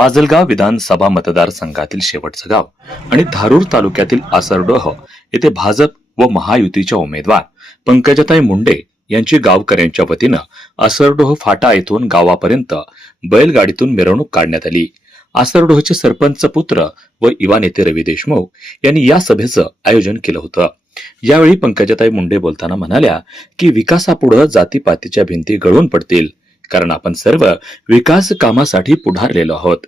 माजलगाव विधानसभा मतदारसंघातील शेवटचं गाव आणि धारूर तालुक्यातील आसरडोह येथे भाजप व महायुतीच्या उमेदवार पंकजताई मुंडे यांची गावकऱ्यांच्या वतीनं आसरडोह फाटा येथून गावापर्यंत बैलगाडीतून मिरवणूक काढण्यात आली. आसरडोहचे सरपंच पुत्र व युवा नेते रवी देशमुख यांनी या सभेचं आयोजन केलं होतं. यावेळी पंकजाताई मुंडे बोलताना म्हणाल्या की विकासापुढं जातीपातीच्या भिंती गळून पडतील. कारण आपण सर्व विकास कामासाठी पुढारलेलो आहोत.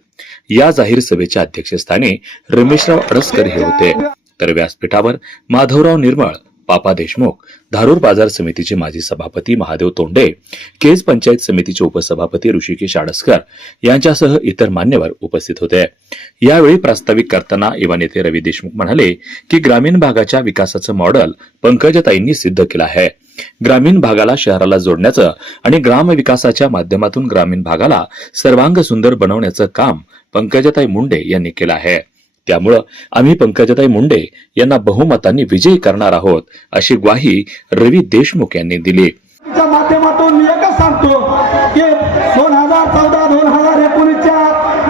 या जाहीर सभेच्या अध्यक्षस्थानी रमेशराव अडसकर हे होते. तर व्यासपीठावर माधवराव निर्मळ पापा देशमुख धारूर बाजार समितीचे माजी सभापती महादेव तोंडे केज पंचायत समितीचे उपसभापती ऋषिकेश आडसकर यांच्यासह इतर मान्यवर उपस्थित होते. यावेळी प्रास्ताविक करताना युवा नेते रवी देशमुख म्हणाले की ग्रामीण भागाच्या विकासाचं मॉडेल पंकजताईंनी सिद्ध केलं आहे. ग्रामीण भागाला शहराला जोडण्याचं आणि ग्रामविकासाच्या माध्यमातून ग्रामीण भागाला सर्वांग सुंदर बनवण्याचं काम पंकजताई मुंडे यांनी केलं आहे. त्यामुळं आम्ही पंकजताई मुंडे यांना बहुमतांनी विजयी करणार आहोत अशी ग्वाही रवी देशमुख यांनी दिली. माध्यमातून मी एकच सांगतो की दोन हजार चौदा दोन हजार एकोणीसच्या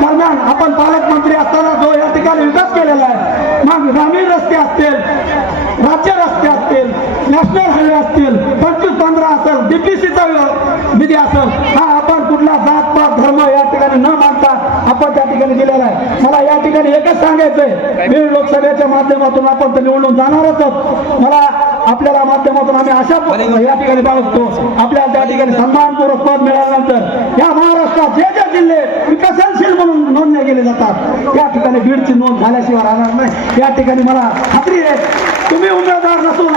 दरम्यान आपण पालकमंत्री असताना जो या ठिकाणी विकास केलेला आहे मग ग्रामीण रस्ते असतील नॅशनल हायवे असतील पंचवीस पंधरा असेल डीपीसीचा निधी असेल हा आपण कुठला जात पात धर्म या ठिकाणी न मानता आपण त्या ठिकाणी दिलेला आहे. मला या ठिकाणी एकच सांगायचंय. बीड लोकसभेच्या माध्यमातून आपण तर निवडून जाणारच मला आपल्याला माध्यमातून आम्ही अशा या ठिकाणी बाळगतो आपल्याला त्या ठिकाणी सन्मानपूर्वक पद मिळाल्यानंतर या महाराष्ट्रात जे जे जिल्हे विकसनशील म्हणून नोंदले गेले जातात त्या ठिकाणी बीडची नोंद झाल्याशिवाय राहणार नाही. या ठिकाणी मला खात्री आहे. तुम्ही उमेदवार नसून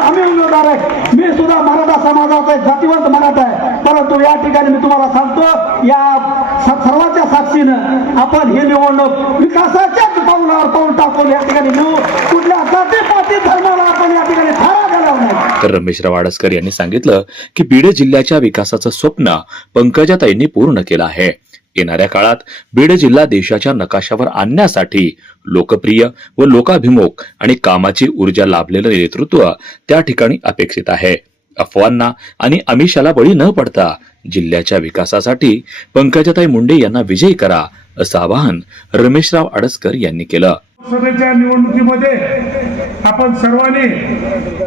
आम्ही आहे. मी सुद्धा मराठा समाजाचा एक जातीवंत मराठा आहे. परंतु या ठिकाणी मी तुम्हाला सांगतो या सर्वांच्या साक्षीनं आपण ही निवडणूक विकासाच्याच पाऊलावर पाऊल टाकून या ठिकाणी नेऊ. कुठल्या जाती पाती धर्माला आपण या ठिकाणी थारा गेला नाही. तर रमेश रवाडसकर यांनी सांगितलं की बीड जिल्ह्याच्या विकासाचं स्वप्न पंकजाताईंनी पूर्ण केलं आहे. येणाऱ्या काळात बीड जिल्हा देशाच्या नकाशावर आणण्यासाठी लोकप्रिय व लोकाभिमुख आणि कामाची ऊर्जा लाभलेलं नेतृत्व त्या ठिकाणी अपेक्षित आहे. अफवांना आणि अमिषाला बळी न पडता जिल्ह्याच्या विकासासाठी पंकजाताई मुंडे यांना विजयी करा असं आवाहन रमेशराव आडसकर यांनी केलं. निवडणुकीमध्ये आपण सर्वांनी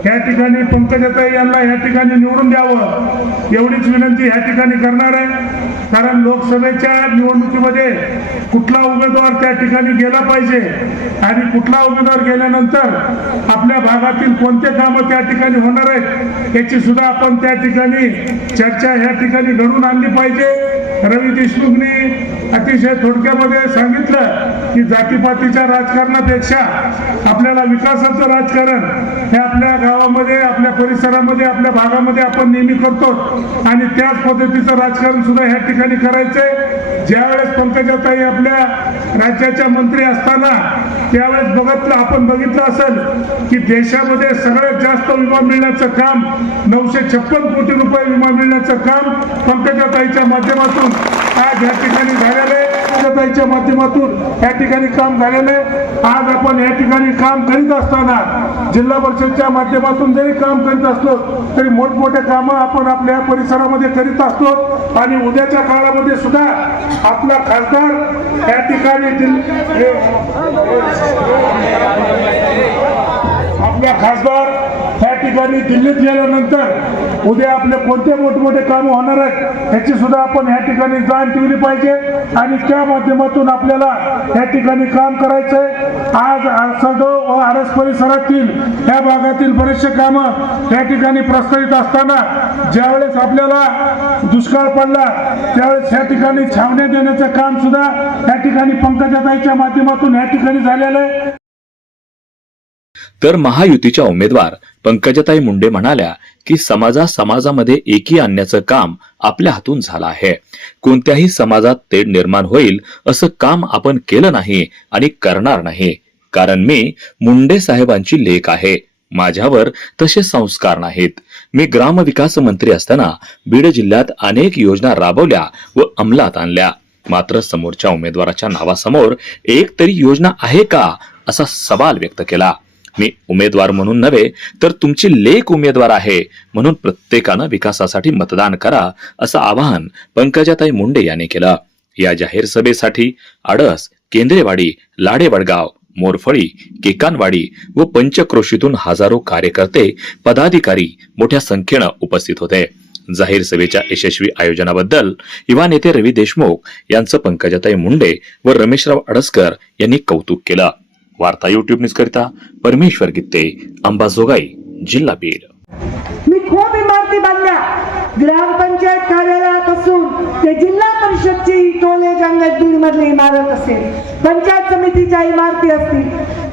या ठिकाणी पंकजाताई यांना या ठिकाणी निवडून द्यावं. एवढीच विनंती या ठिकाणी करणार आहे. कारण लोकसभेच्या निवडणुकीमध्ये कुठला उमेदवार त्या ठिकाणी गेला पाहिजे आणि कुठला उमेदवार गेल्यानंतर आपल्या भागातील कोणते कामं त्या ठिकाणी होणार आहेत याची सुद्धा आपण त्या ठिकाणी चर्चा या ठिकाणी घडून आणली पाहिजे. रवी देशमुखनी अतिशय थोडक्यामध्ये सांगितलं की जातीपातीच्या राजकारणापेक्षा आपल्याला विकासाचं राजकारण हे आपल्या गावामध्ये आपल्या परिसरामध्ये आपल्या भागामध्ये आपण नेहमी करतो. आणि त्याच पद्धतीचं राजकारण सुद्धा ह्या ठिकाणी करायचंय. ज्यावेळेस पंकजाताई आपल्या राज्याच्या मंत्री असताना त्यावेळेस बघितलं आपण बघितलं असेल की देशामध्ये सगळ्यात जास्त विमा मिळण्याचं काम नऊशे छप्पन कोटी रुपये विमा मिळण्याचं काम पंकजाताईच्या माध्यमातून आज या ठिकाणी झालेलं आहे. पंकजाताईच्या माध्यमातून या ठिकाणी काम झालेलं आहे. आज आपण या ठिकाणी काम करीत असताना जिल्हा परिषदच्या माध्यमातून जरी काम करीत असलो तरी मोठमोठे कामं आपण आपल्या परिसरामध्ये करीत असतो आणि उद्याच्या काळामध्ये सुद्धा आपला खासदार या ठिकाणी जिल- आपल्या खासदार ठिकाणी दिल्लीत गेल्यानंतर उद्या आपले कोणते मोठमोठे कामं होणार आहेत याची सुद्धा आपण या ठिकाणी जाण ठेवली पाहिजे. आणि त्या माध्यमातून आपल्याला या ठिकाणी काम करायचंय. आज आरसडो व आरस परिसरातील या भागातील बरेचसे कामं या ठिकाणी प्रस्तावित असताना ज्यावेळेस आपल्याला दुष्काळ पडला त्यावेळेस या ठिकाणी छावण्या देण्याचं काम सुद्धा या ठिकाणी पंकजाताईच्या माध्यमातून या ठिकाणी झालेलं आहे. तर महायुतीच्या उमेदवार पंकजाताई मुंडे म्हणाल्या की समाजा समाजामध्ये एकी आणण्याचं काम आपल्या हातून झालं आहे. कोणत्याही समाजात तेढ निर्माण होईल असं काम आपण केलं नाही आणि करणार नाही. कारण मी मुंडे साहेबांची लेख आहे. माझ्यावर तसे संस्कार नाहीत. मी ग्रामविकास मंत्री असताना बीड जिल्ह्यात अनेक योजना राबवल्या व अंमलात आणल्या. मात्र समोरच्या उमेदवाराच्या नावासमोर एक तरी योजना आहे का असा सवाल व्यक्त केला. मी उमेदवार म्हणून नव्हे तर तुमची लेख उमेदवार आहे. म्हणून प्रत्येकानं विकासासाठी मतदान करा असं आवाहन पंकजाताई मुंडे यांनी केलं. या जाहीर सभेसाठी आडस केंद्रेवाडी लाडेवडगाव मोरफळी केकानवाडी व पंचक्रोशीतून हजारो कार्यकर्ते पदाधिकारी मोठ्या संख्येनं उपस्थित होते. जाहीर सभेच्या यशस्वी आयोजनाबद्दल युवा नेते रवी देशमुख यांचं पंकजाताई मुंडे व रमेशराव अडसकर यांनी कौतुक केलं. वार्ता युट्यूब न्यूज करिता परमेश्वर गित्ते अंबाजोगाई जिल्हा बीड. मी खूप इमारती बांधल्या. ग्रामपंचायत कार्यालयापासून ते जिल्हा परिषदची टोले जंगल बीड मधली इमारत असेल. पंचायत समितीच्या इमारती असतील.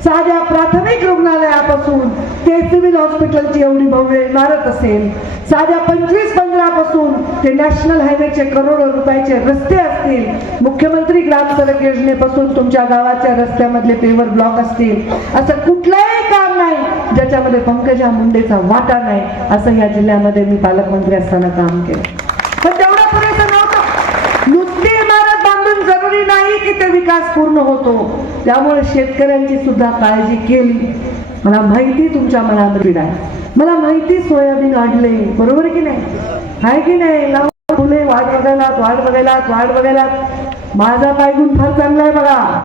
साध्या प्राथमिक रुग्णालयापासून ते सिव्हिल हॉस्पिटलची एवढी भव्य इमारत असेल. साध्या पंचवीस पंधरापासून ते नॅशनल हायवेचे करोडो रुपयाचे रस्ते असतील. मुख्यमंत्री ग्राम सडक योजनेपासून तुमच्या गावाच्या रस्त्यामधले पेवर ब्लॉक असतील. असं कुठलंही काम नाही ज्याच्यामध्ये पंकजा मुंडेचा वाटा नाही असं या जिल्ह्यामध्ये मी पालकमंत्री असताना काम केलं. पण तेवढं पुरेसं नव्हतं. नुसती इमारत बांधून जरुरी नाही की ते विकास पूर्ण होतो. त्यामुळे शेतकऱ्यांची सुद्धा काळजी केली. मला माहिती तुमच्या मनात पीड आहे. मला माहिती सोयाबीन वाढले बरोबर की नाही? आहे की नाही? लावून फुले वाट बघायला वाट बघायला वाट बघायला माझा पायगुण फार चांगला आहे बघा.